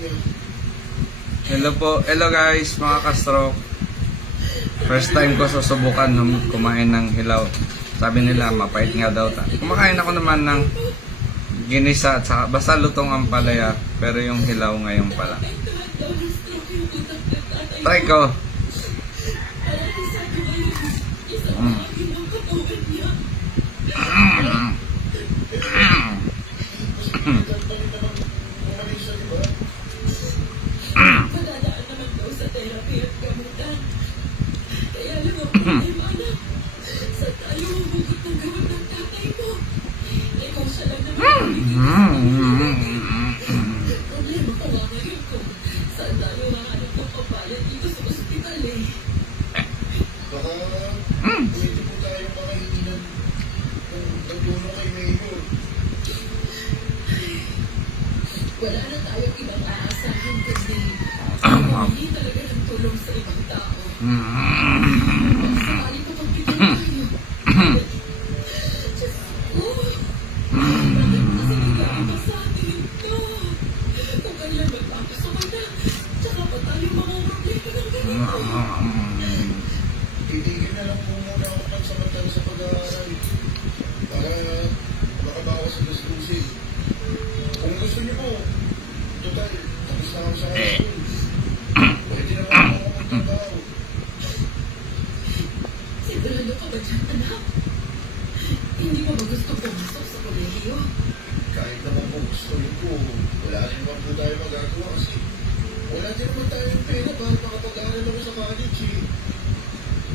Hello po, hello guys mga ka-stroke. First time ko susubukan kumain ng hilaw. Sabi nila mapait nga daw ta. Kumakain ako naman ng ginisa at saka basta lutong ang palaya, pero yung hilaw ngayon pala. Try ko. Wala na tayong ibang aasahan kasi hindi talaga nagtulong sa ibang tao. Sakali ko pagpipin tayo. Diyos ko, bakit kasi nagkakita sa atin ito? Kung kailan magpapasok na, tsaka pa tayo mamumulika ng ganito. Titigil na lang po muna ako pagsamantala sa pag-aaral para makabawas sa gastusin. Kung gusto niyo po, total, tapos na ako sa high school. Pwede na po ako magtrabaho. Sigurado ka ba dyan, anak? Hindi mo ba gusto pumasok sa kolehiyo? Kahit naman po gusto niyo po, wala rin naman po tayo magagawa kasi wala din naman tayong pera para makapag-aaral ako sa college eh.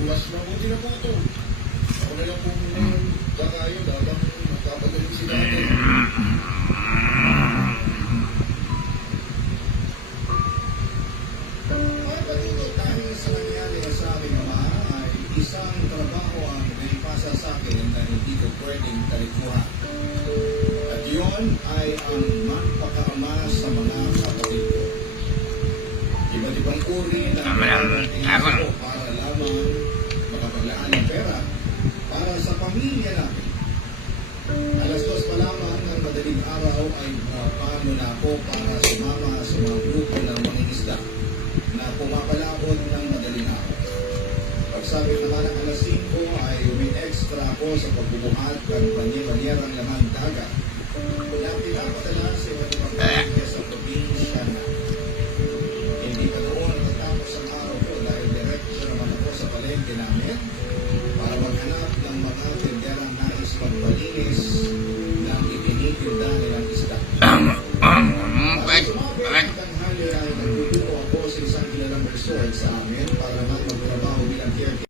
Mas mabuti na po ito. Ako na lang po muna yung kakayod habang magkapagaling si dati. Pagpatuloy dahil sa nangyari sa aking ama ay isang trabaho ang naipasa sa akin na hindi ko pwedeng talikuhan. At yun ay ang magpakaama sa mga kapatid ko. Iba't ibang uri ng ko para lamang makapaglaan ng pera para sa pamilya namin. Alas 2 pa lamang ng madaling araw ay paano na ako para sumama sa mga grupo ng mangingisda na pumapalabot ng madaling araw. Pagsabi naman ng alas 5 ay umi-extra ako sa pagbubuhat ng banyerang laman dagat na pinapadala sa iba't ibang pamilya sa probinsya na. Hindi ka doon natatapos ang araw ko dahil diretso naman ako sa palengke namin para maghanap ng mga tinderang nais magpalinis ng itinitinda nilang isda. Para sumabit ang tanghali ay nagtuturo ako sa isang kilalang resort sa amin para naman magtrabaho bilang caretaker.